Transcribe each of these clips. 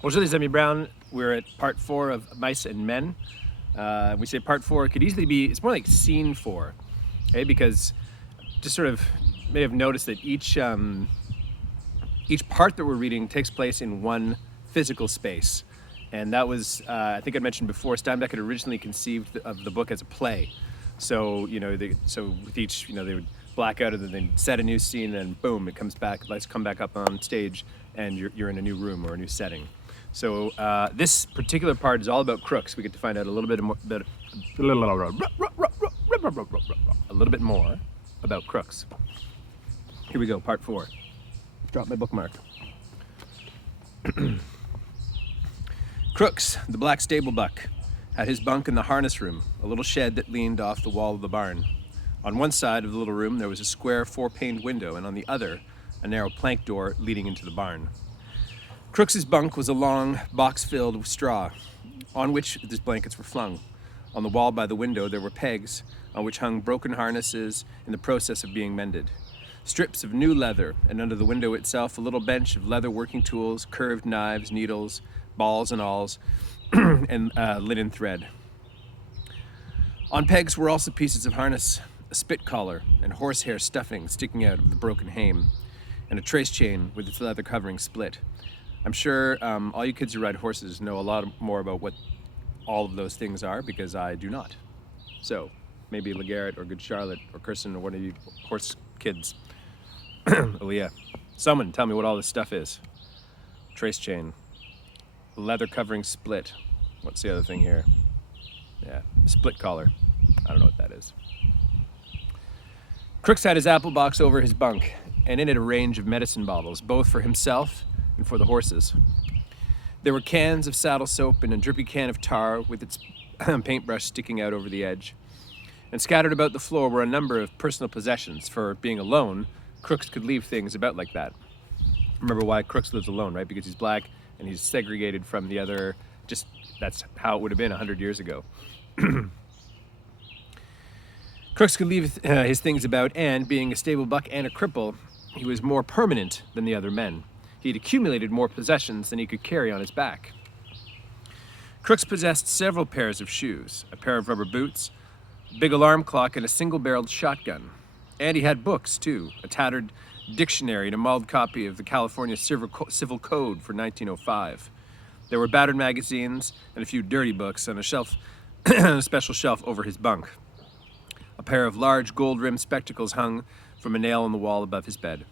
Well, Julie Zemi Brown, we're at part 4 of Mice and Men. We say part 4, it could easily be, it's more like scene 4, okay? Because just sort of may have noticed that each part that we're reading takes place in one physical space. And that was, I think I mentioned before, Steinbeck had originally conceived of the book as a play. So, so with each, they would black out and then they'd set a new scene and boom, it comes back, let's come back up on stage and you're in a new room or a new setting. So this particular part is all about crooks. We get to find out a little bit more about crooks. Here we go, part 4. Drop my bookmark. Crooks, the black stable buck, had his bunk in the harness room, a little shed that leaned off the wall of the barn. On one side of the little room there was a square 4-paned window, and on the other, a narrow plank door leading into the barn. Crooks's bunk was a long box filled with straw, on which his blankets were flung. On the wall by the window there were pegs, on which hung broken harnesses in the process of being mended. Strips of new leather, and under the window itself a little bench of leather working tools, curved knives, needles, balls and awls, and linen thread. On pegs were also pieces of harness, a spit collar, and horsehair stuffing sticking out of the broken hame, and a trace chain with its leather covering split. I'm sure all you kids who ride horses know a lot more about what all of those things are, because I do not. So, maybe LeGarrette or Good Charlotte or Kirsten or one of you horse kids. Aaliyah, someone tell me what all this stuff is. Trace chain. Leather covering split. What's the other thing here? Yeah, split collar. I don't know what that is. Crooks had his apple box over his bunk, and in it a range of medicine bottles, both for himself and for the horses. There were cans of saddle soap and a drippy can of tar with its paintbrush sticking out over the edge. And scattered about the floor were a number of personal possessions. For being alone, Crooks could leave things about like that. Remember why Crooks lives alone, right? Because he's black and he's segregated from the other. Just that's how it would have been 100 years ago. Crooks could leave his things about, and being a stable buck and a cripple, he was more permanent than the other men. He'd accumulated more possessions than he could carry on his back. Crooks possessed several pairs of shoes, a pair of rubber boots, a big alarm clock, and a single-barreled shotgun. And he had books, too, a tattered dictionary and a mauled copy of the California Civil Code for 1905. There were battered magazines and a few dirty books on a shelf, a special shelf over his bunk. A pair of large gold-rimmed spectacles hung from a nail on the wall above his bed.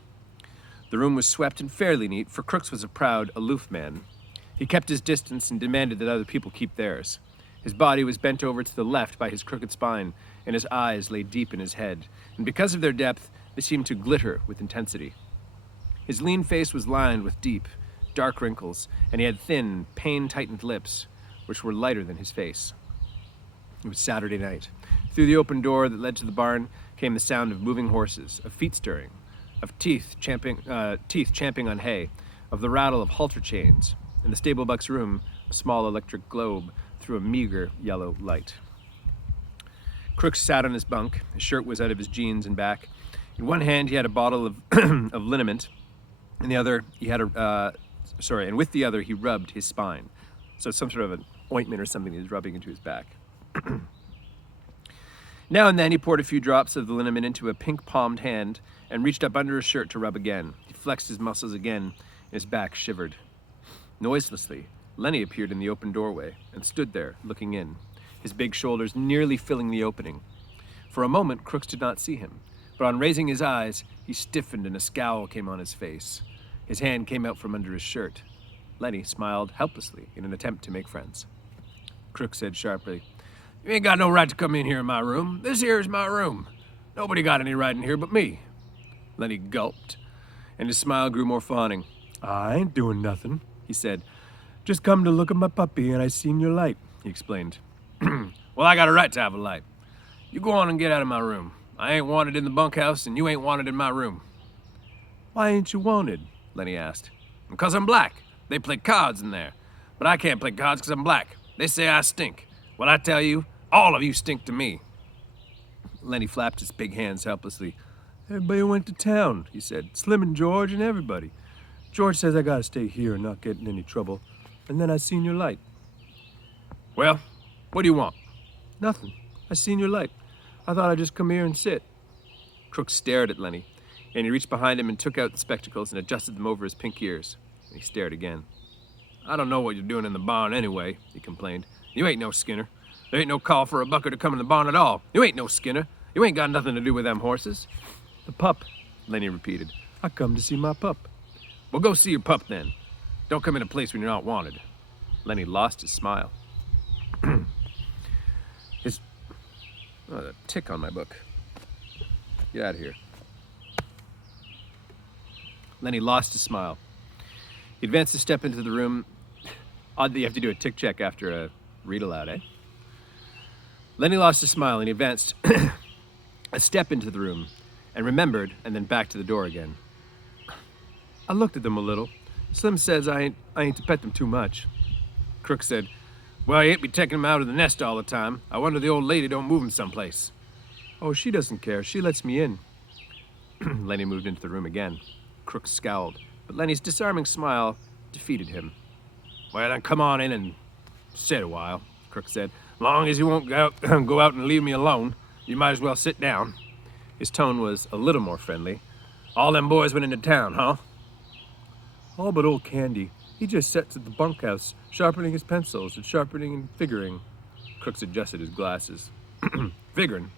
The room was swept and fairly neat, for Crooks was a proud, aloof man. He kept his distance and demanded that other people keep theirs. His body was bent over to the left by his crooked spine, and his eyes lay deep in his head, and because of their depth, they seemed to glitter with intensity. His lean face was lined with deep, dark wrinkles, and he had thin, pain-tightened lips, which were lighter than his face. It was Saturday night. Through the open door that led to the barn came the sound of moving horses, of feet stirring, of teeth champing on hay, of the rattle of halter chains. In the stable buck's room, a small electric globe threw a meager yellow light. Crooks sat on his bunk. His shirt was out of his jeans and back. In one hand, he had a bottle of of liniment. In the other, he had and with the other, he rubbed his spine. So some sort of an ointment or something he was rubbing into his back. Now and then, he poured a few drops of the liniment into a pink-palmed hand and reached up under his shirt to rub again. He flexed his muscles again, and his back shivered. Noiselessly, Lenny appeared in the open doorway and stood there, looking in, his big shoulders nearly filling the opening. For a moment, Crooks did not see him, but on raising his eyes, he stiffened and a scowl came on his face. His hand came out from under his shirt. Lenny smiled helplessly in an attempt to make friends. Crooks said sharply, "You ain't got no right to come in here in my room. This here is my room. Nobody got any right in here but me." Lenny gulped, and his smile grew more fawning. "I ain't doing nothing," he said. "Just come to look at my puppy, and I seen your light," he explained. "Well, I got a right to have a light. You go on and get out of my room. I ain't wanted in the bunkhouse, and you ain't wanted in my room." "Why ain't you wanted?" Lenny asked. "Because I'm black. They play cards in there. But I can't play cards because I'm black. They say I stink. Well, I tell you, all of you stink to me." Lenny flapped his big hands helplessly. "Everybody went to town," he said. "Slim and George and everybody. George says I gotta stay here and not get in any trouble. and then I seen your light. Well, what do you want? Nothing. I seen your light. I thought I'd just come here and sit. Crooks stared at Lenny, and he reached behind him and took out the spectacles and adjusted them over his pink ears. And he stared again. I don't know what you're doing in the barn anyway, he complained. You ain't no Skinner. There ain't no call for a bucker to come in the barn at all. You ain't no Skinner. You ain't got nothing to do with them horses. The pup, Lenny repeated. I come to see my pup. Well, go see your pup then. Don't come in a place when you're not wanted. Lenny lost his smile. A tick on my book. Get out of here. Lenny lost his smile. He advanced a step into the room. Odd that you have to do a tick check after a read aloud, eh? Lenny lost his smile and he advanced a step into the room and remembered and then back to the door again. I looked at them a little. Slim says I ain't to pet them too much. Crooks said, well, you ain't be taking them out of the nest all the time. I wonder the old lady don't move them someplace. Oh, she doesn't care. She lets me in. Lenny moved into the room again. Crooks scowled, but Lenny's disarming smile defeated him. Well, then come on in and sit a while, Crooks said. Long as you won't go out and leave me alone, you might as well sit down. His tone was a little more friendly. All them boys went into town, huh? All but old Candy. He just sits at the bunkhouse, sharpening his pencils and sharpening and figuring. Crooks adjusted his glasses. Figuring?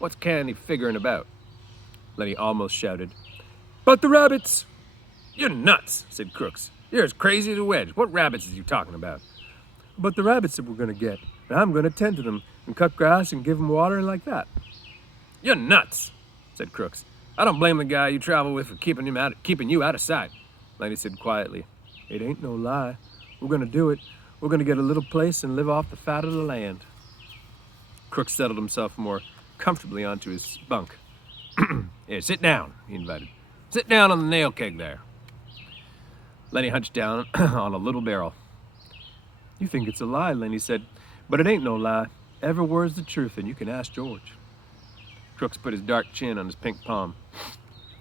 What's Candy figuring about? Lenny almost shouted. But the rabbits! You're nuts, said Crooks. You're as crazy as a wedge. What rabbits is you talking about? But the rabbits that we're going to get. And I'm going to tend to them and cut grass and give them water and like that. You're nuts, said Crooks. I don't blame the guy you travel with for keeping you out of sight. Lenny said quietly. It ain't no lie. We're going to do it. We're going to get a little place and live off the fat of the land. Crooks settled himself more comfortably onto his bunk. Here, sit down, he invited. Sit down on the nail keg there. Lenny hunched down on a little barrel. You think it's a lie, Lenny said, but it ain't no lie. Every word's the truth, and you can ask George. Crooks put his dark chin on his pink palm.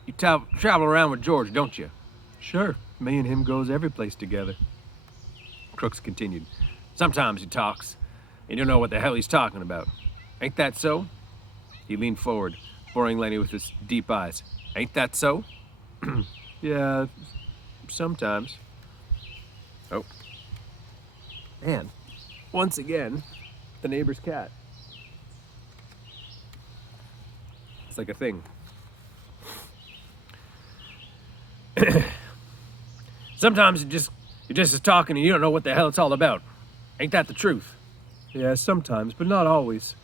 You travel around with George, don't you? Sure. Me and him goes every place together. Crooks continued. Sometimes he talks. You don't know what the hell he's talking about. Ain't that so? He leaned forward, boring Lenny with his deep eyes. Ain't that so? Yeah, sometimes. Oh. And, once again, the neighbor's cat. It's like a thing. Sometimes you're just talking and you don't know what the hell it's all about. Ain't that the truth? Yeah, sometimes, but not always.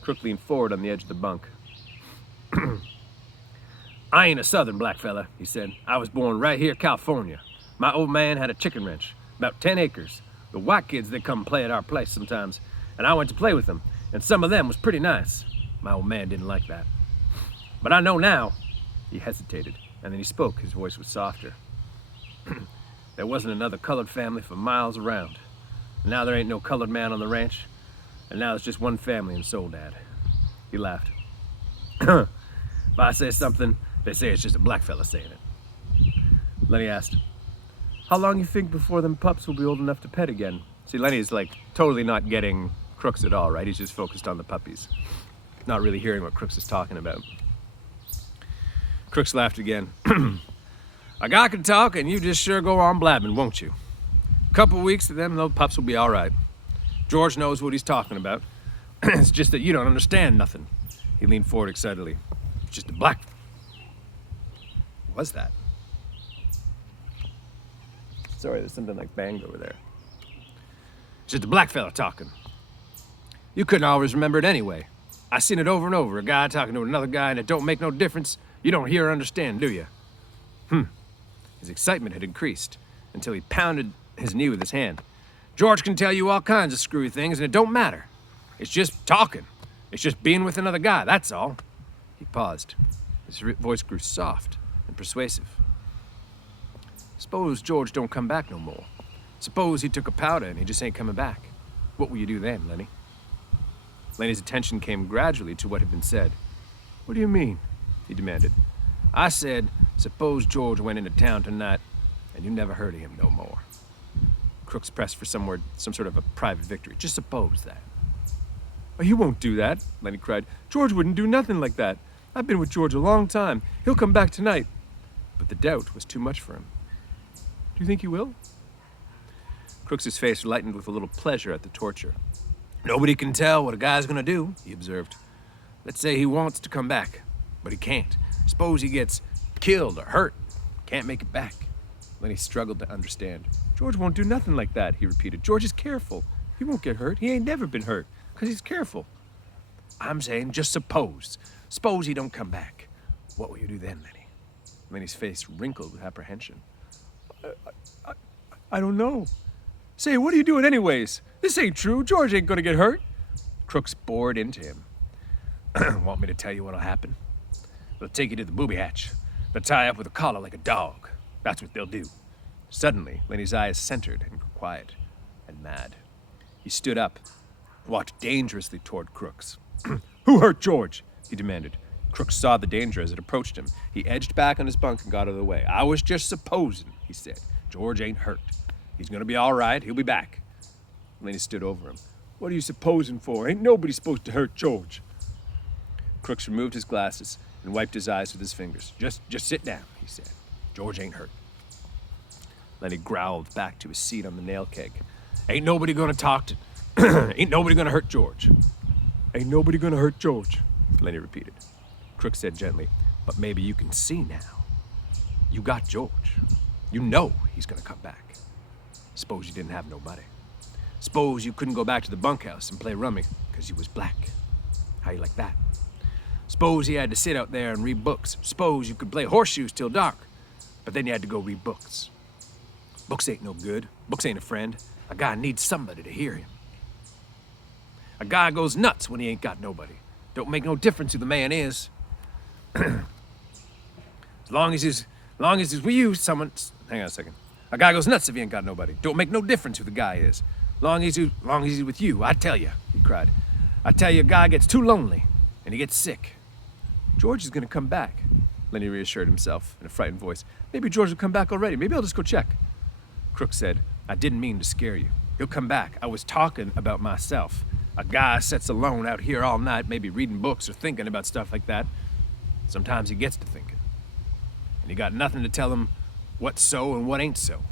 Crook leaned forward on the edge of the bunk. I ain't a southern black fella, he said. I was born right here, California. My old man had a chicken ranch, about 10 acres. The white kids, they come play at our place sometimes, and I went to play with them, and some of them was pretty nice. My old man didn't like that. But I know now. He hesitated, and then he spoke. His voice was softer. There wasn't another colored family for miles around. And now there ain't no colored man on the ranch, and now it's just one family in Soledad. He laughed. If I say something, they say it's just a black fella saying it. Lenny asked, how long you think before them pups will be old enough to pet again? See, Lenny's like totally not getting Crooks at all, right? He's just focused on the puppies. Not really hearing what Crooks is talking about. Crooks laughed again. A guy can talk and you just sure go on blabbing, won't you? Couple weeks of them little pups will be all right. George knows what he's talking about. It's just that you don't understand nothing. He leaned forward excitedly. It's just a black... What was that? Sorry, there's something like banged over there. It's just a black fella talking. You couldn't always remember it anyway. I seen it over and over, a guy talking to another guy, and it don't make no difference. You don't hear or understand, do you? His excitement had increased until he pounded his knee with his hand. George can tell you all kinds of screwy things, and it don't matter. It's just talking. It's just being with another guy, that's all. He paused. His voice grew soft and persuasive. Suppose George don't come back no more. Suppose he took a powder and he just ain't coming back. What will you do then, Lenny? Lenny's attention came gradually to what had been said. What do you mean? He demanded. I said, suppose George went into town tonight and you never heard of him no more. Crooks pressed for some sort of a private victory. Just suppose that. Oh, he won't do that, Lenny cried. George wouldn't do nothing like that. I've been with George a long time. He'll come back tonight. But the doubt was too much for him. Do you think he will? Crooks's face lightened with a little pleasure at the torture. Nobody can tell what a guy's gonna do, he observed. Let's say he wants to come back, but he can't. Suppose he gets killed or hurt. Can't make it back. Lenny struggled to understand. George won't do nothing like that, he repeated. George is careful. He won't get hurt. He ain't never been hurt, 'cause he's careful. I'm saying just suppose. Suppose he don't come back. What will you do then, Lenny? Lenny's face wrinkled with apprehension. I don't know. Say, what are you doing anyways? This ain't true. George ain't gonna get hurt. Crooks bored into him. Want me to tell you what'll happen? They'll take you to the booby hatch. They'll tie you up with a collar like a dog. That's what they'll do. Suddenly, Lenny's eyes centered and grew quiet and mad. He stood up, walked dangerously toward Crooks. Who hurt George? He demanded. Crooks saw the danger as it approached him. He edged back on his bunk and got out of the way. I was just supposing, he said. George ain't hurt. He's gonna be all right. He'll be back. Lenny stood over him. What are you supposing for? Ain't nobody supposed to hurt George. Crooks removed his glasses and wiped his eyes with his fingers. Just sit down, he said. George ain't hurt. Lenny growled back to his seat on the nail keg. Ain't nobody gonna ain't nobody gonna hurt George. Ain't nobody gonna hurt George, Lenny repeated. Crooks said gently, but maybe you can see now. You got George. You know he's gonna come back. Suppose you didn't have nobody. Suppose you couldn't go back to the bunkhouse and play rummy because you was black. How you like that? Suppose he had to sit out there and read books. Suppose you could play horseshoes till dark, but then you had to go read books. Books ain't no good. Books ain't a friend. A guy needs somebody to hear him. A guy goes nuts when he ain't got nobody. Don't make no difference who the man is. As long as he's with you, hang on a second. A guy goes nuts if he ain't got nobody. Don't make no difference who the guy is. Long as he's with you, I tell you, he cried. I tell you, a guy gets too lonely and he gets sick. George is gonna come back, Lenny reassured himself in a frightened voice. Maybe George will come back already. Maybe I'll just go check. Crooks said, I didn't mean to scare you. He'll come back. I was talking about myself. A guy sits alone out here all night, maybe reading books or thinking about stuff like that. Sometimes he gets to thinking. And you got nothing to tell him what's so and what ain't so.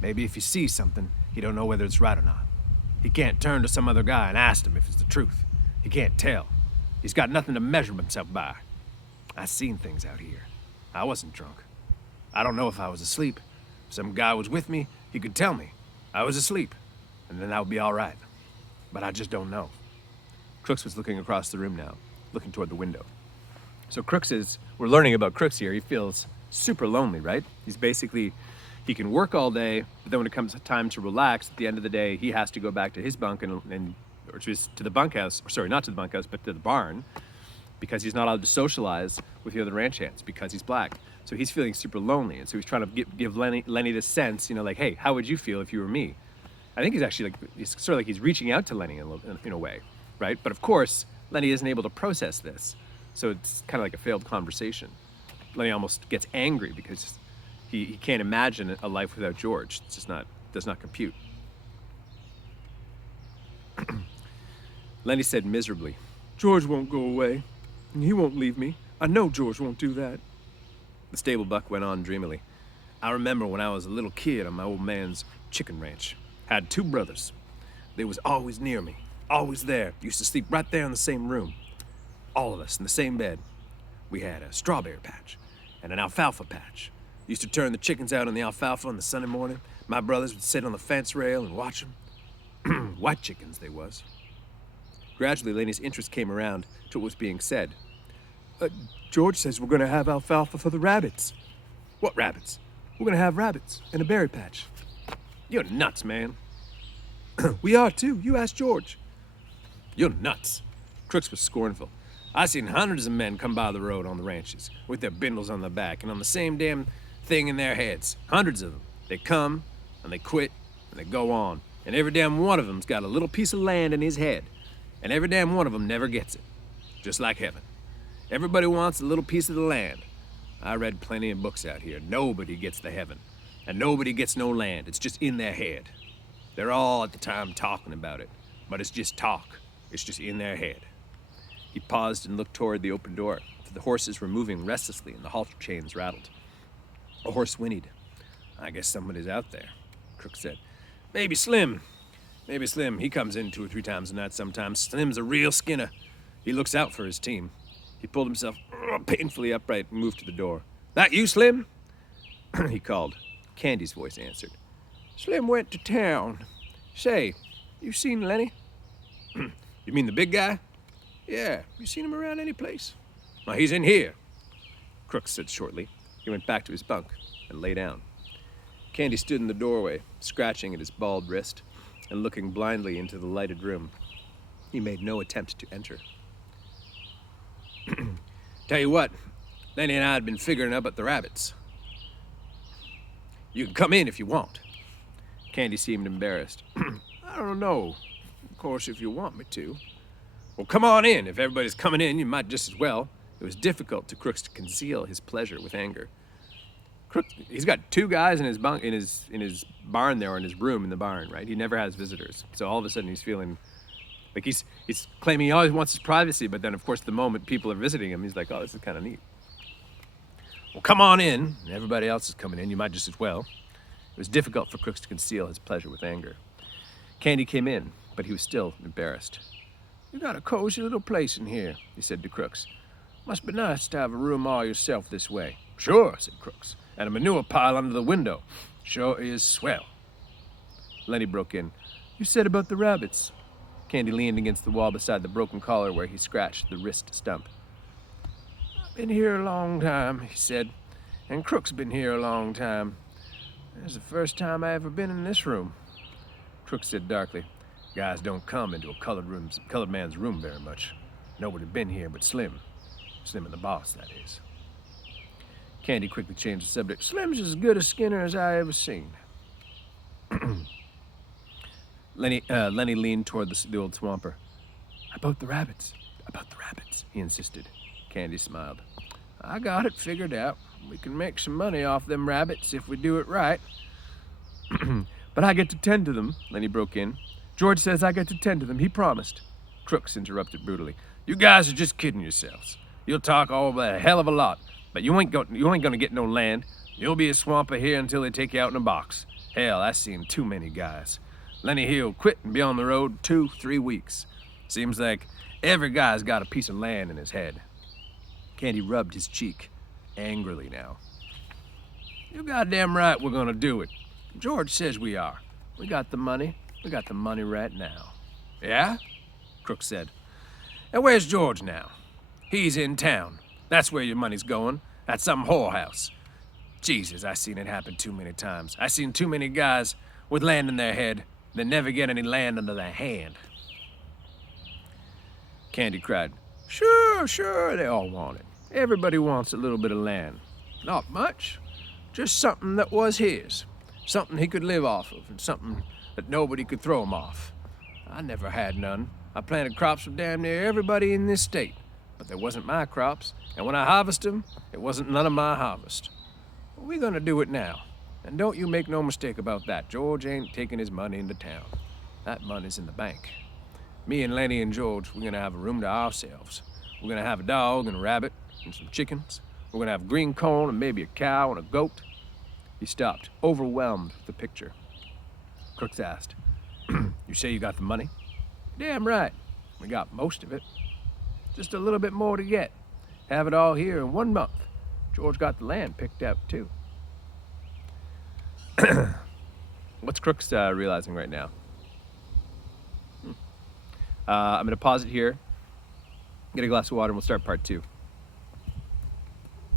Maybe if he sees something, he don't know whether it's right or not. He can't turn to some other guy and ask him if it's the truth. He can't tell. He's got nothing to measure himself by. I seen things out here. I wasn't drunk. I don't know if I was asleep. If some guy was with me, he could tell me I was asleep, and then that would be all right. But I just don't know. Crooks was looking across the room now, looking toward the window. So we're learning about Crooks here. He feels super lonely, right? He can work all day, but then when it comes time to relax, at the end of the day, he has to go back to his bunk or to the bunkhouse, sorry, not to the bunkhouse, but to the barn, because he's not allowed to socialize with the other ranch hands because he's black. So he's feeling super lonely, and so he's trying to give Lenny this sense, like, hey, how would you feel if you were me? I think he's sort of like he's reaching out to Lenny in a way, right? But of course, Lenny isn't able to process this, so it's kind of like a failed conversation. Lenny almost gets angry because he can't imagine a life without George. It's just does not compute. Lenny said miserably, George won't go away, and he won't leave me. I know George won't do that. The stable buck went on dreamily. I remember when I was a little kid on my old man's chicken ranch. Had 2 brothers. They was always near me, always there. Used to sleep right there in the same room. All of us in the same bed. We had a strawberry patch and an alfalfa patch. Used to turn the chickens out on the alfalfa on the Sunday morning. My brothers would sit on the fence rail and watch them. White chickens they was. Gradually, Lenny's interest came around to what was being said. George says we're going to have alfalfa for the rabbits. What rabbits? We're going to have rabbits and a berry patch. You're nuts, man. We are too. You ask George. You're nuts. Crooks was scornful. I seen hundreds of men come by the road on the ranches with their bindles on their back and on the same damn thing in their heads. Hundreds of them. They come and they quit and they go on. And every damn one of them's got a little piece of land in his head. And every damn one of them never gets it. Just like heaven. Everybody wants a little piece of the land. I read plenty of books out here. Nobody gets the heaven. And nobody gets no land. It's just in their head. They're all at the time talking about it, but it's just talk. It's just in their head. He paused and looked toward the open door. The horses were moving restlessly and the halter chains rattled. A horse whinnied. I guess somebody's out there, Crook said. Maybe Slim. Maybe Slim. He comes in 2 or 3 times a night sometimes. Slim's a real skinner. He looks out for his team. He pulled himself painfully upright and moved to the door. That you, Slim? He called. Candy's voice answered. Slim went to town. Say, you seen Lenny? You mean the big guy? Yeah, you seen him around any place? Well, he's in here, Crook said shortly. He went back to his bunk and lay down. Candy stood in the doorway, scratching at his bald wrist and looking blindly into the lighted room. He made no attempt to enter. Tell you what, Lenny and I had been figuring up at the rabbits. You can come in if you want. Candy seemed embarrassed. I don't know. Of course, if you want me to. Well, come on in. If everybody's coming in, you might just as well. It was difficult to Crooks to conceal his pleasure with anger. Crook, he's got 2 guys in his bunk, in his barn there, or in his room in the barn, right? He never has visitors. So all of a sudden he's feeling like he's claiming he always wants his privacy, but then of course the moment people are visiting him, he's like, oh, this is kind of neat. Well, come on in. Everybody else is coming in. You might just as well. It was difficult for Crooks to conceal his pleasure with anger. Candy came in, but he was still embarrassed. You got a cozy little place in here, he said to Crooks. Must be nice to have a room all yourself this way. Sure, said Crooks. And a manure pile under the window. Sure is swell. Lenny broke in. You said about the rabbits. Candy leaned against the wall beside the broken collar where he scratched the wrist stump. I've been here a long time, he said. And Crook's been here a long time. This is the first time I ever been in this room. Crooks said darkly. Guys don't come into a colored man's room very much. Nobody been here but Slim. Slim and the boss, that is. Candy quickly changed the subject. Slim's as good a skinner as I ever seen. Lenny leaned toward the old swamper. About the rabbits, he insisted. Candy smiled. I got it figured out. We can make some money off them rabbits if we do it right. But I get to tend to them, Lenny broke in. George says I get to tend to them. He promised. Crooks interrupted brutally. You guys are just kidding yourselves. You'll talk all about a hell of a lot, but you ain't gonna get no land. You'll be a swamper here until they take you out in a box. Hell, I've seen too many guys. Lenny here'll quit and be on the road 2-3 weeks. Seems like every guy's got a piece of land in his head. Candy rubbed his cheek, angrily now. You goddamn right we're gonna do it. George says we are. We got the money. We got the money right now. Yeah? Crook said. And where's George now? He's in town. That's where your money's going. At some whorehouse. Jesus, I seen it happen too many times. I seen too many guys with land in their head that never get any land under their hand. Candy cried. Sure, they all want it. Everybody wants a little bit of land. Not much. Just something that was his. Something he could live off of, and something that nobody could throw him off. I never had none. I planted crops for damn near everybody in this state, but they wasn't my crops, and when I harvest them, it wasn't none of my harvest. We're gonna do it now, and don't you make no mistake about that. George ain't taking his money into town. That money's in the bank. Me and Lenny and George, we're gonna have a room to ourselves. We're gonna have a dog and a rabbit and some chickens. We're gonna have green corn and maybe a cow and a goat. He stopped, overwhelmed with the picture. Crooks asked, You say you got the money? Damn right. We got most of it. Just a little bit more to get. Have it all here in 1 month. George got the land picked out, too. What's Crooks realizing right now? I'm going to pause it here, get a glass of water, and we'll start part 2.